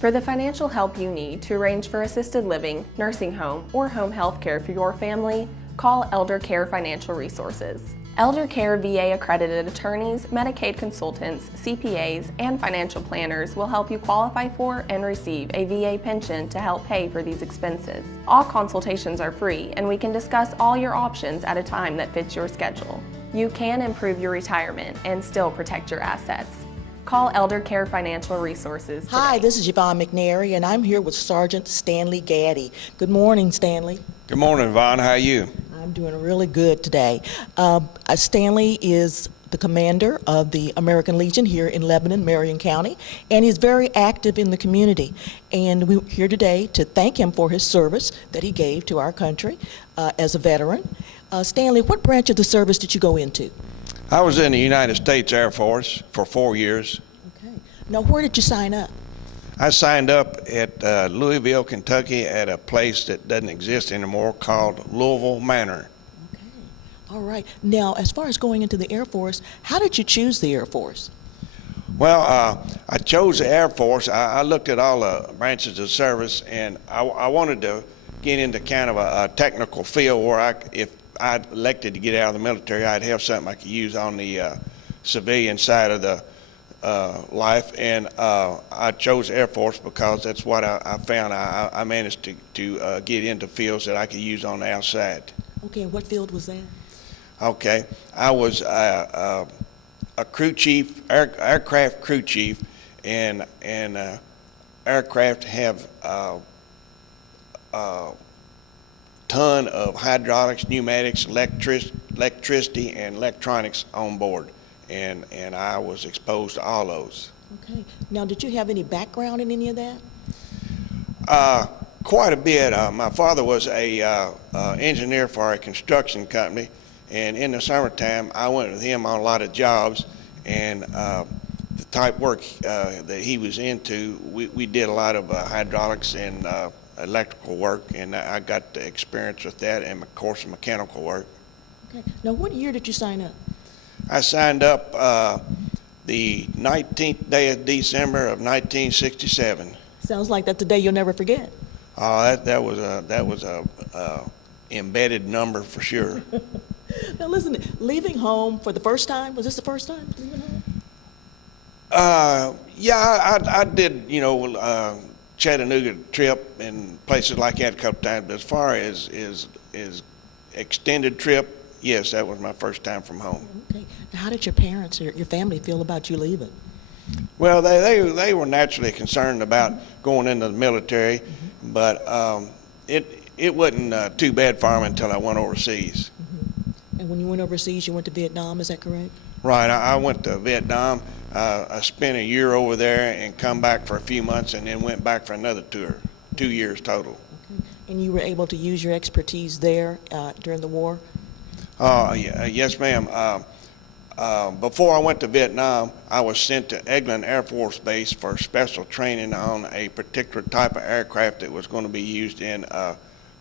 For the financial help you need to arrange for assisted living, nursing home, or home health care for your family, call Elder Care Financial Resources. Elder Care VA accredited attorneys, Medicaid consultants, CPAs, and financial planners will help you qualify for and receive a VA pension to help pay for these expenses. All consultations are free, and we can discuss all your options at a time that fits your schedule. You can improve your retirement and still protect your assets. Call Elder Care Financial Resources today. Hi, this is Yvonne McNary, and I'm here with Sergeant Stanley Gaddy. Good morning, Stanley. Good morning, Yvonne. How are you? I'm doing really good today. Stanley is the commander of the American Legion here in Lebanon, Marion County, and he's very active in the community. And we're here today to thank him for his service that he gave to our country as a veteran. Stanley, what branch of the service did you go into? I was in the United States Air Force for 4 years. Okay. Now, where did you sign up? I signed up at Louisville, Kentucky at a place that doesn't exist anymore called Louisville Manor. Okay. All right. Now, as far as going into the Air Force, how did you choose the Air Force? Well, I chose the Air Force. I looked at all the branches of service, and I wanted to get into kind of a technical field where if I elected to get out of the military, I'd have something I could use on the civilian side of the life, and I chose Air Force because that's what I found. I managed to get into fields that I could use on the outside. Okay, and what field was that? Okay, I was a crew chief, aircraft crew chief, and aircraft have ton of hydraulics, pneumatics, electricity, and electronics on board, and I was exposed to all those. Okay. Now, did you have any background in any of that? Quite a bit. My father was a engineer for a construction company, and in the summertime, I went with him on a lot of jobs, and the type work that he was into, we did a lot of hydraulics and electrical work, and I got the experience with that, and of course mechanical work. Okay. Now, what year did you sign up? I signed up the 19th day of December of 1967. Sounds like that's a day you'll never forget. That was a embedded number for sure. Now, listen, leaving home for the first time, was this the first time leaving home? Yeah, I did, Chattanooga trip and places like that a couple times, but as far as extended trip, yes, that was my first time from home. Okay. Now, how did your parents or your family feel about you leaving? Well, they were naturally concerned about going into the military, but it wasn't too bad for them until I went overseas. And when you went overseas, you went to Vietnam, is that correct? Right, I went to Vietnam. I spent a year over there and come back for a few months, and then went back for another tour, 2 years total. Okay. And you were able to use your expertise there during the war? Yes, ma'am. Before I went to Vietnam, I was sent to Eglin Air Force Base for special training on a particular type of aircraft that was going to be used in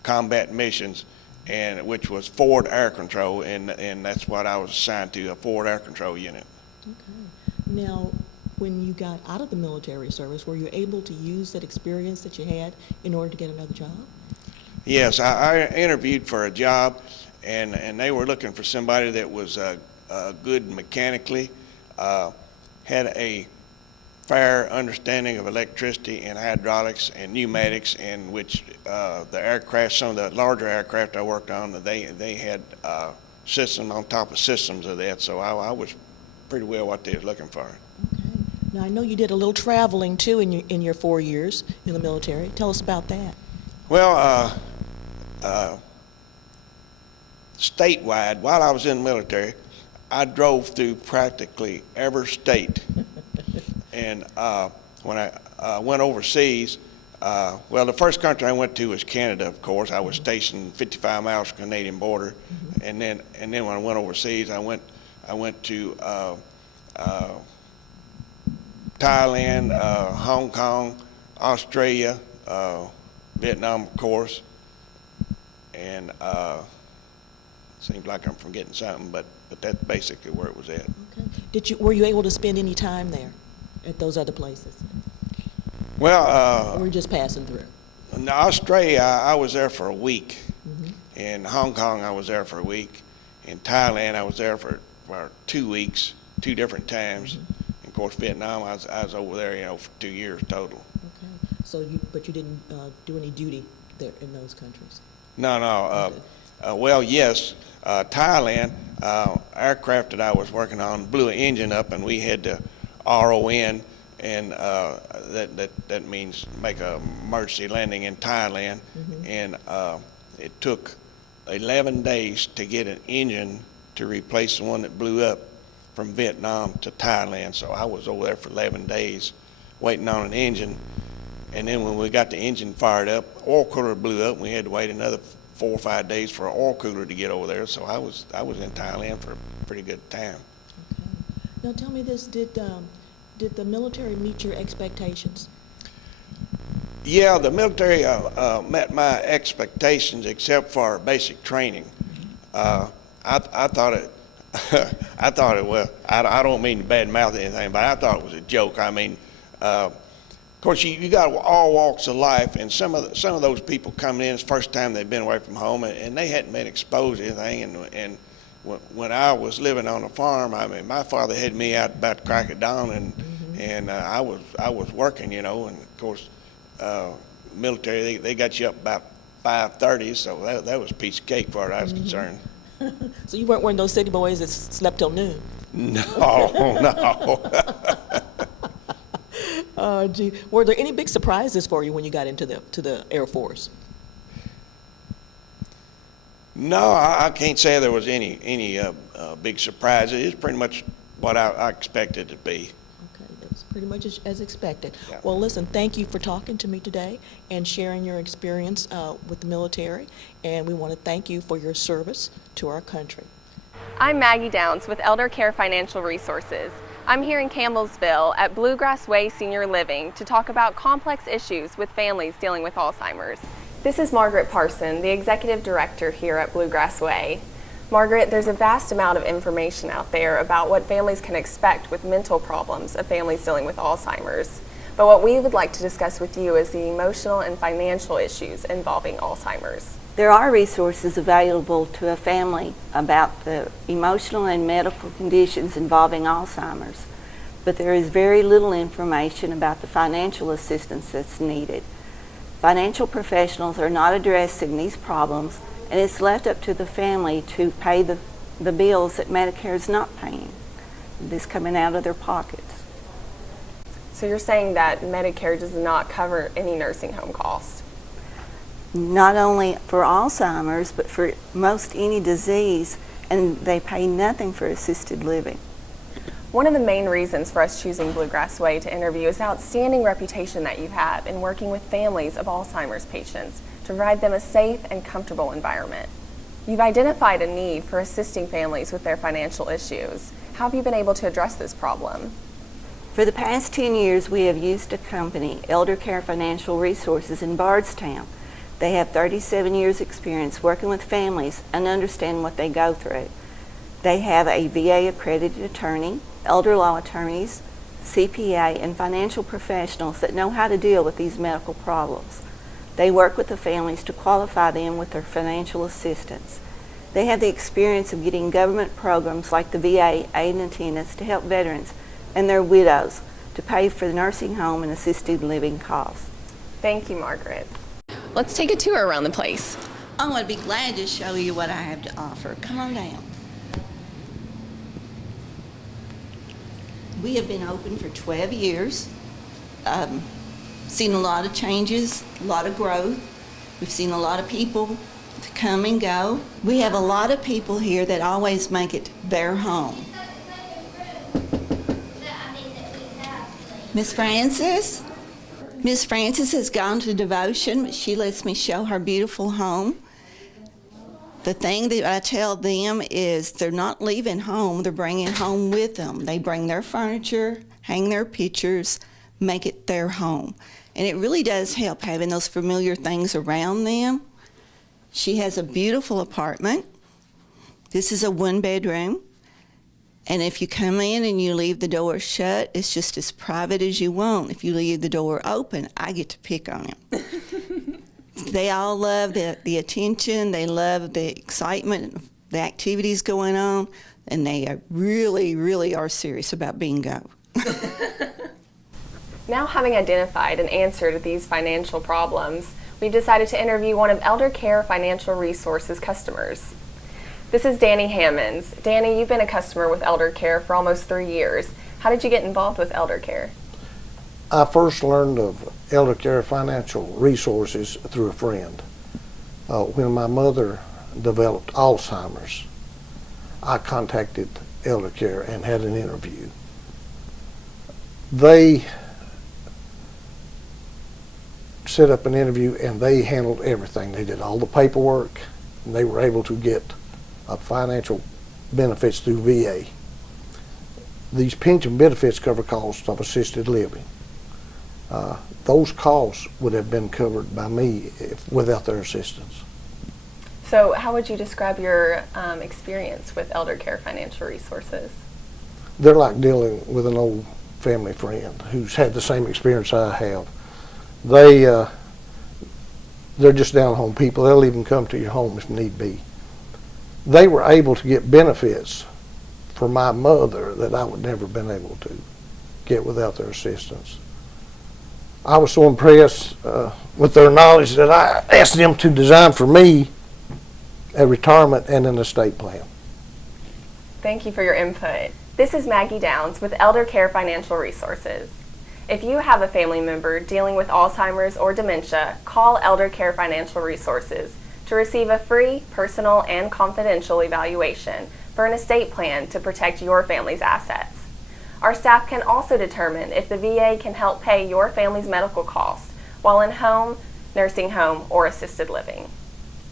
combat missions, and which was forward air control, and that's what I was assigned to, a forward air control unit. Okay. Now, when you got out of the military service, were you able to use that experience that you had in order to get another job? Yes, I interviewed for a job, and they were looking for somebody that was good mechanically, had a fair understanding of electricity and hydraulics and pneumatics, in which the aircraft, some of the larger aircraft I worked on, they had systems on top of systems of that, so I was pretty well what they were looking for. Okay. Now, I know you did a little traveling too in your 4 years in the military. Tell us about that. Well, statewide, while I was in the military, I drove through practically every state. And when I went overseas, well, the first country I went to was Canada, of course. I was stationed 55 miles from the Canadian border. And then when I went overseas, I went to Thailand, Hong Kong, Australia, Vietnam, of course, and seems like I'm forgetting something, but that's basically where it was at. Okay. Were you able to spend any time there at those other places? Well, Or were you just passing through? in Australia, I was there for a week. In Hong Kong, I was there for a week. In Thailand, I was there for 2 weeks, 2 different times. And of course, Vietnam, I was over there, for 2 years total. Okay. So but you didn't do any duty there in those countries? No. Well, yes, Thailand, aircraft that I was working on blew an engine up, and we had to RON, and that means make a emergency landing in Thailand, and it took 11 days to get an engine to replace the one that blew up from Vietnam to Thailand. So I was over there for 11 days waiting on an engine, and then when we got the engine fired up, oil cooler blew up, and we had to wait another 4 or 5 days for an oil cooler to get over there. So I was in Thailand for a pretty good time. Okay. Now tell me this, did the military meet your expectations? Yeah, the military met my expectations except for basic training. I thought it, well, I don't mean to badmouth anything, but I thought it was a joke. I mean, of course, you got all walks of life, and some of those people coming in, it's the first time they've been away from home, and they hadn't been exposed to anything. And when I was living on a farm, I mean, my father had me out about the crack of dawn, and I was working, and of course, military, they got you up about 5:30, so that was a piece of cake as far as I was concerned. So you weren't one of those city boys that slept till noon? No. Gee. Were there any big surprises for you when you got into the Air Force? No, I can't say there was any big surprises. It's pretty much what I expected it to be. Okay, that was pretty much as expected. Yeah. Well, listen, thank you for talking to me today and sharing your experience with the military, and we want to thank you for your service to our country. I'm Maggie Downs with Elder Care Financial Resources. I'm here in Campbellsville at Bluegrass Way Senior Living to talk about complex issues with families dealing with Alzheimer's. This is Margaret Parson, the Executive Director here at Bluegrass Way. Margaret, there's a vast amount of information out there about what families can expect with mental problems of families dealing with Alzheimer's. But what we would like to discuss with you is the emotional and financial issues involving Alzheimer's. There are resources available to a family about the emotional and medical conditions involving Alzheimer's, but there is very little information about the financial assistance that's needed. Financial professionals are not addressing these problems, and it's left up to the family to pay the bills that Medicare is not paying. This coming out of their pockets. So you're saying that Medicare does not cover any nursing home costs? Not only for Alzheimer's, but for most any disease, and they pay nothing for assisted living. One of the main reasons for us choosing Bluegrass Way to interview is the outstanding reputation that you have in working with families of Alzheimer's patients to provide them a safe and comfortable environment. You've identified a need for assisting families with their financial issues. How have you been able to address this problem? For the past 10 years, we have used a company, Elder Care Financial Resources in Bardstown. They have 37 years experience working with families and understand what they go through. They have a VA accredited attorney, elder law attorneys, CPA, and financial professionals that know how to deal with these medical problems. They work with the families to qualify them with their financial assistance. They have the experience of getting government programs like the VA aid and attendance to help veterans and their widows to pay for the nursing home and assisted living costs. Thank you, Margaret. Let's take a tour around the place. I'm going to be glad to show you what I have to offer. Come on down. We have been open for 12 years. Seen a lot of changes, a lot of growth. We've seen a lot of people to come and go. We have a lot of people here that always make it their home. Miss Francis? Miss Francis has gone to devotion, but she lets me show her beautiful home. The thing that I tell them is they're not leaving home, they're bringing home with them. They bring their furniture, hang their pictures, make it their home. And it really does help having those familiar things around them. She has a beautiful apartment. This is a 1-bedroom. And if you come in and you leave the door shut, it's just as private as you want. If you leave the door open, I get to pick on him. They all love the attention. They love the excitement, the activities going on, and they are really are serious about bingo. Now, having identified and answered these financial problems, we've decided to interview one of Elder Care Financial Resources customers. This is Danny Hammonds. Danny, you've been a customer with Elder Care for almost 3 years. How did you get involved with Elder Care? I first learned of Elder Care Financial Resources through a friend. When my mother developed Alzheimer's, I contacted Elder Care and had an interview. They set up an interview and they handled everything. They did all the paperwork, and they were able to get financial benefits through VA. These pension benefits cover costs of assisted living. Those costs would have been covered by me without their assistance. So how would you describe your experience with Elder Care Financial Resources? They're like dealing with an old family friend who's had the same experience I have. They're just down-home people. They'll even come to your home if need be. They were able to get benefits for my mother that I would never have been able to get without their assistance. I was so impressed with their knowledge that I asked them to design for me a retirement and an estate plan. Thank you for your input. This is Maggie Downs with Elder Care Financial Resources. If you have a family member dealing with Alzheimer's or dementia, call Elder Care Financial Resources to receive a free, personal, and confidential evaluation for an estate plan to protect your family's assets. Our staff can also determine if the VA can help pay your family's medical costs while in home, nursing home, or assisted living.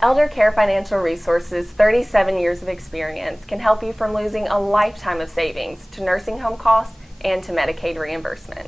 Elder Care Financial Resources' 37 years of experience can help you from losing a lifetime of savings to nursing home costs and to Medicaid reimbursement.